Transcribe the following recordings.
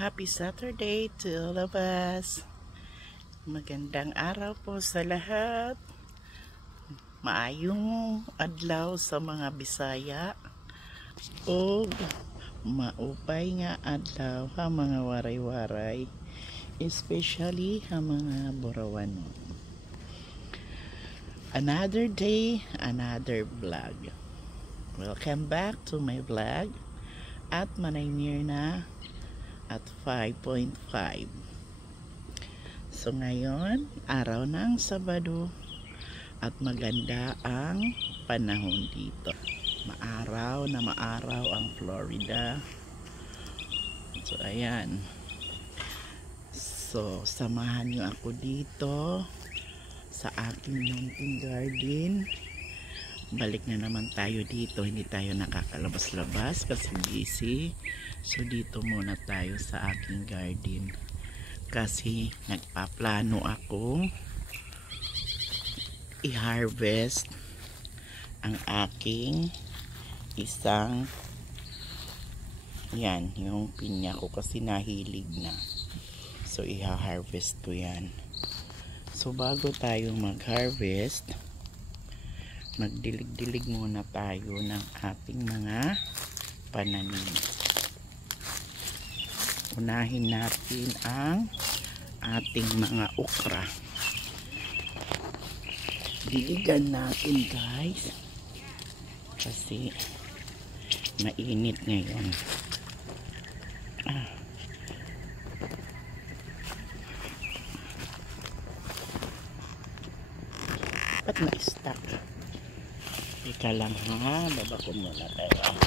Happy Saturday to all of us. Magandang araw po sa lahat. Maayong adlaw sa mga Bisaya. O maupay nga adlaw ha mga waray-waray. Especially ha mga Borawanon. Another day, another vlog. Welcome back to my vlog. At Manaynir na at 5.5. So ngayon, araw ng Sabado at maganda ang panahon dito. Maaraw na maaraw ang Florida. So ayan. So samahan nyo ako dito sa aking mountain garden. Balik na naman tayo dito, hindi tayo nakakalabas-labas kasi busy. So dito muna tayo sa aking garden kasi nagpaplano akong i-harvest ang aking isang yan, yung pinya ko kasi nahilig na. So i-harvest ko yan. So bago tayo mag-harvest, magdilig-dilig muna tayo ng ating mga pananim. Unahin natin ang ating mga okra. Diligan natin guys kasi mainit ngayon. Ba't na-stuck? Ika lang ha, baba ko muna tayo.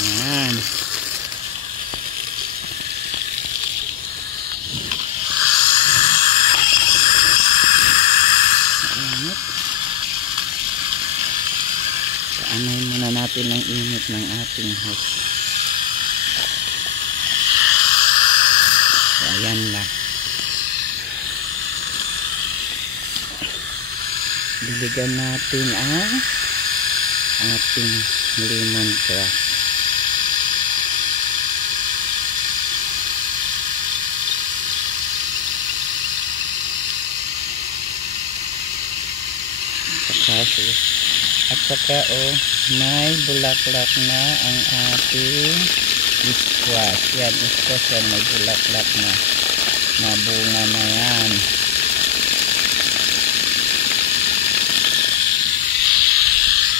Ayan. Init. Paanayin muna natin ang init ng ating house. Ayan na. Diligan natin ang ating lemongrass. At saka may bulaklak na ang ating squash. Yan, squash yan, may bulaklak na. Mabunga na yan.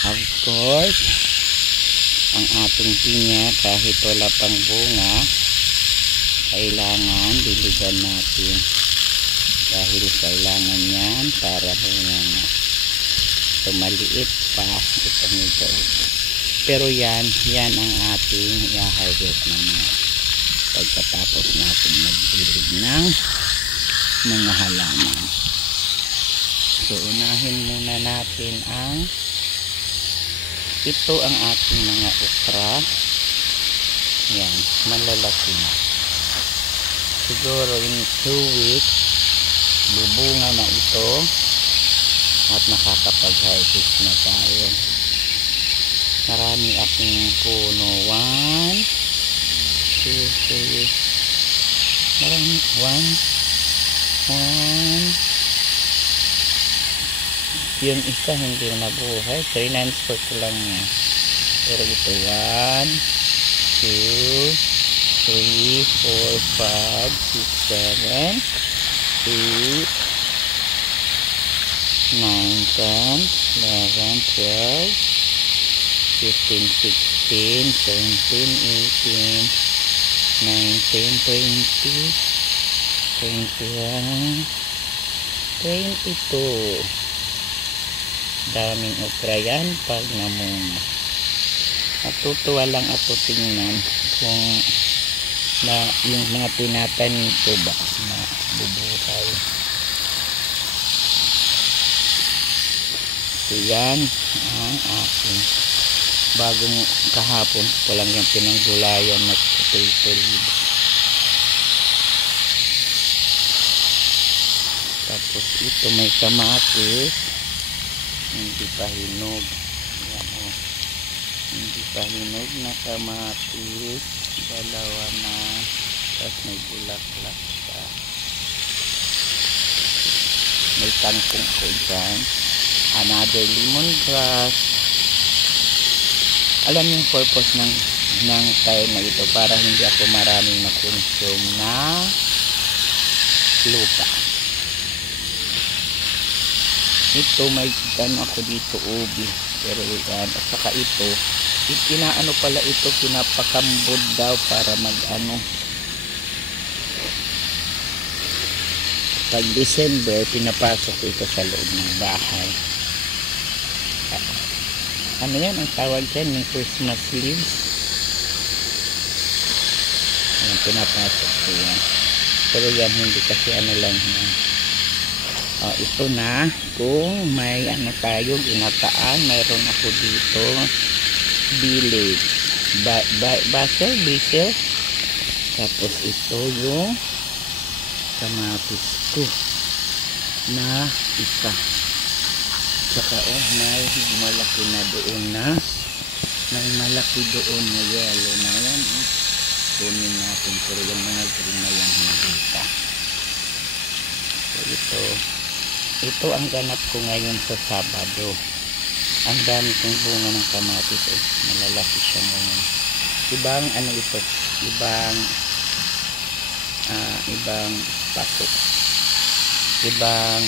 Of course, ang ating pinya kahit wala pang bunga, kailangan diligan natin. Dahil kailangan yan para bunga na. So maliit pa ito nito. Pero yan ang ating i-harvest naman pagkatapos natin magdilig ng mga halaman. So unahin muna natin ang ito ang ating mga okra. Yan, malalaki na. Siguro in 2 weeks bubunga na ito at nakakapag-harvest na tayo. Marami akong puno. 1, 2, 3. Marami. 1. Yung isa hindi na nabuhay. 3 ko lang yan. Pero ito 1, 2, 3, 4, 5, 6, 7, 8, 9, 10, 11, 12, 15, 16, 17, 18, 19, 20, 21, 22. Daming okra yan pag namunga. Natutuwa lang ako tingnan kung na yung mga tinatanim ko ba na bubuhay. So yan ang aking bagong kahapon ko lang yung pinanggulayan na potato leaves. Tapos ito may kamatis. Hindi pa hinog. Yan, oh. Hindi pa hinog na kamatis. Dalawa na. Tapos may bulaklak siya. May kangkong ko dyan. Another lemongrass. Alam yung purpose ng time na ito para hindi ako maraming makonsume na lupa. Ito may ako dito ubi, pero yan, at saka ito inaano pala ito, pinapakambod daw para mag pag December pinapasok ito sa loob ng bahay. Ano yan ang tawag dyan, yung Christmas leaves. Yan, pinapasok ko yan, pero yan hindi kasi ano lang yan. Ito na, kung may tayong ginataan, mayroon ako dito bilid, basil, tapos ito yung kamatis ko na isa, saka may malaki na doon may malaki doon na yellow na yan, kunin natin, pero yung mga green na yan nakita. So ito ang ganap ko ngayon sa Sabado. Ang dami kong bunga ng kamatis, malalaki siya ngayon. Ibang ito, ibang pasok, ibang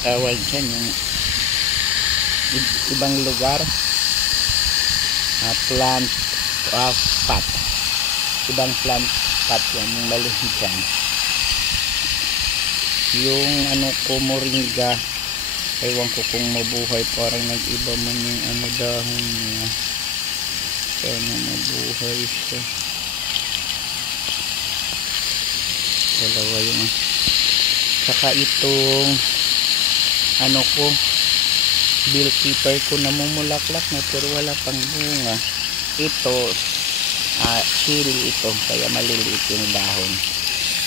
tawag dyan, yung ibang lugar, plant pot, ibang plant pot yan, yung maliit dyan. Yung ko, moringa, ewan ko kung mabuhay, parang nag-iba man yung dahon niya. Sana mabuhay siya. Dalawa yung saka itong ko, bill keeper ko, namumulaklak na pero wala pang bunga. Ito chili ito, kaya maliliit yung dahon.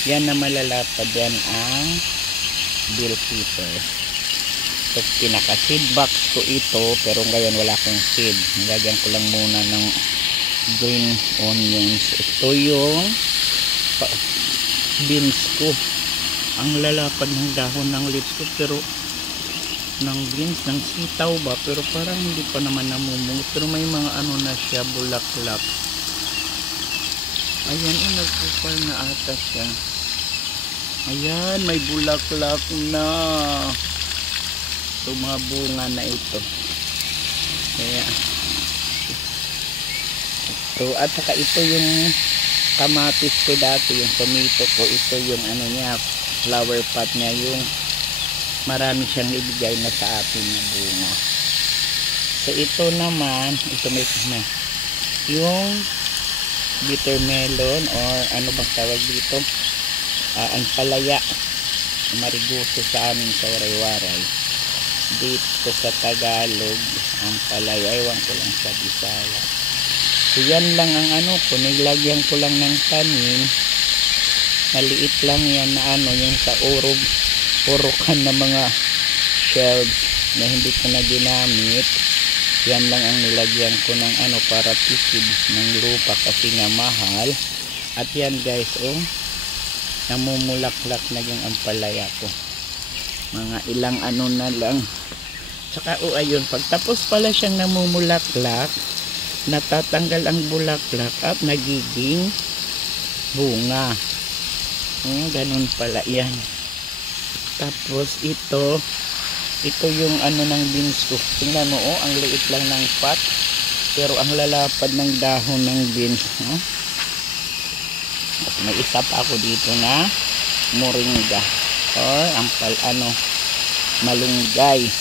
Yan na malalapad, yan ang bill keeper. So pinaka seed box ko ito, pero ngayon wala akong seed. Nilagyan ko lang muna ng green onions. Ito yung beans ko. Ang lalapad ng dahon ng leaves ko, pero ng beans, ng sitaw ba, pero parang hindi pa naman namumunga, pero may mga na siya, bulaklak. Ayan, nagpupal na ata siya. Ayan, may bulaklak na. Ito mga bunga na ito. Kaya ito, at saka ito yung kamatis ko dati, yung tomato ko, ito yung niya, flower pot niya, yung marami siyang ibigay na sa atin na bunga. So ito naman, ito may yung bitter melon, or ano bang tawag dito, ang palaya, mariguso sa amin sa Waray-Waray. Dito sa Tagalog, ang palaya, ewan ko lang sa Bisaya. So yan lang ang ko, nilagyan ko lang ng tanim, maliit lang yan na yung sa urukan na mga shelves na hindi ko na ginamit. Yan lang ang nilagyan ko ng para tipid ng lupa kasi nga mahal. At yan guys, namumulaklak na yung ampalaya ko, mga ilang na lang. Tsaka ayun, pagtapos pala siyang namumulaklak, natatanggal ang bulaklak at nagiging bunga. Ganun pala yan. Tapos ito yung ng beans ko. Tingnan mo, ang liit lang ng pot, pero ang lalapad ng dahon ng beans. At may isa pa ako dito na moringa, or malunggay.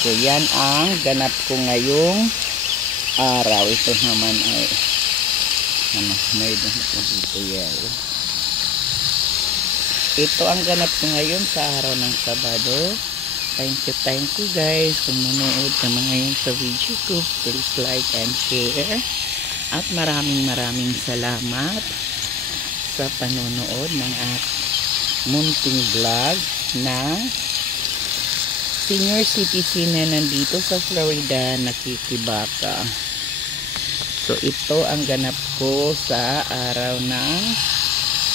So yan ang ganap ko ngayong araw. Ito naman ay may dito yellow. Ito ang ganap ko ngayon sa araw ng Sabado. Thank you guys kung nanonood ka ngayon sa video ko. Please like and share. At maraming salamat sa panonood ng munting vlog na senior citizen na nandito sa Florida nakikibaka. So ito ang ganap ko sa araw ng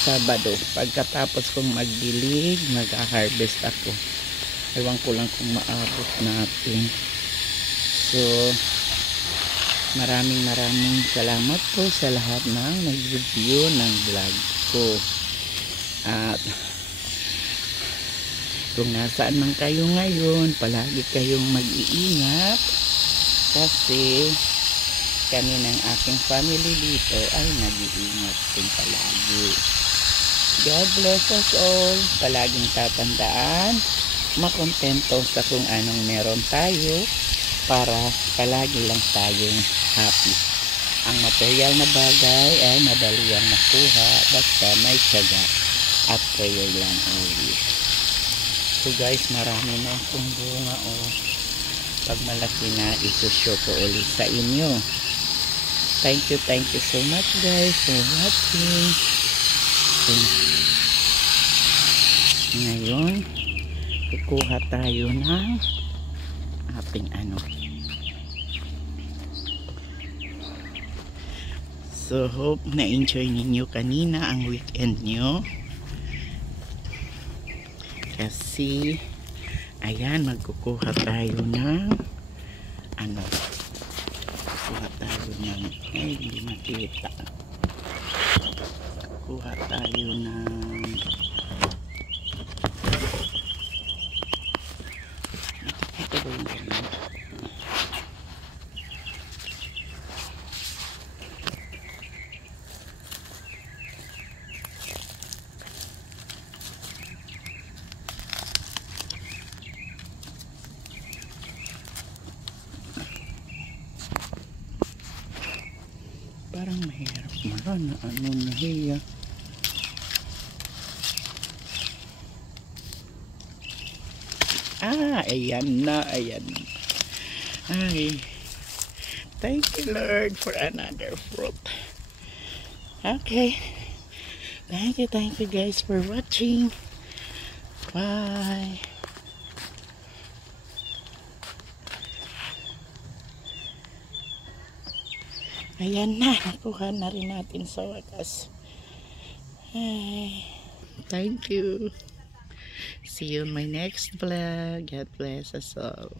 Sabado. Pagkatapos kong magdilig, mag-harvest ako. Ewan ko lang kung maabot natin. So maraming salamat po sa lahat ng nag-review ng vlog ko. At kung nasaan man kayo ngayon, palagi kayong mag-iingat kasi kami ng aking family dito ay nag-iingat din palagi. God bless us all. Palaging tatandaan, makontento sa kung anong meron tayo para palagi lang tayong happy. Ang material na bagay ay madali ang makuha basta may tiyaga at prayer lang always. So guys, marami na akong bunga pag malaki na isushow ko ulit sa inyo. Thank you so much guys for watching. So, ngayon kukuha tayo ng ating so hope na enjoy ninyo kanina ang weekend nyo kasi ayan, magkukuha tayo ng kuha tayo ng ay hindi makita, kuha tayo ng ito ba yung ganun? Parang mahirap na nahiya. Ayan na. Ay, thank you Lord for another fruit. Okay, thank you guys for watching. Bye. Ayan na, nakuha na rin natin sa wakas. Thank you. See you in my next vlog. God bless us all.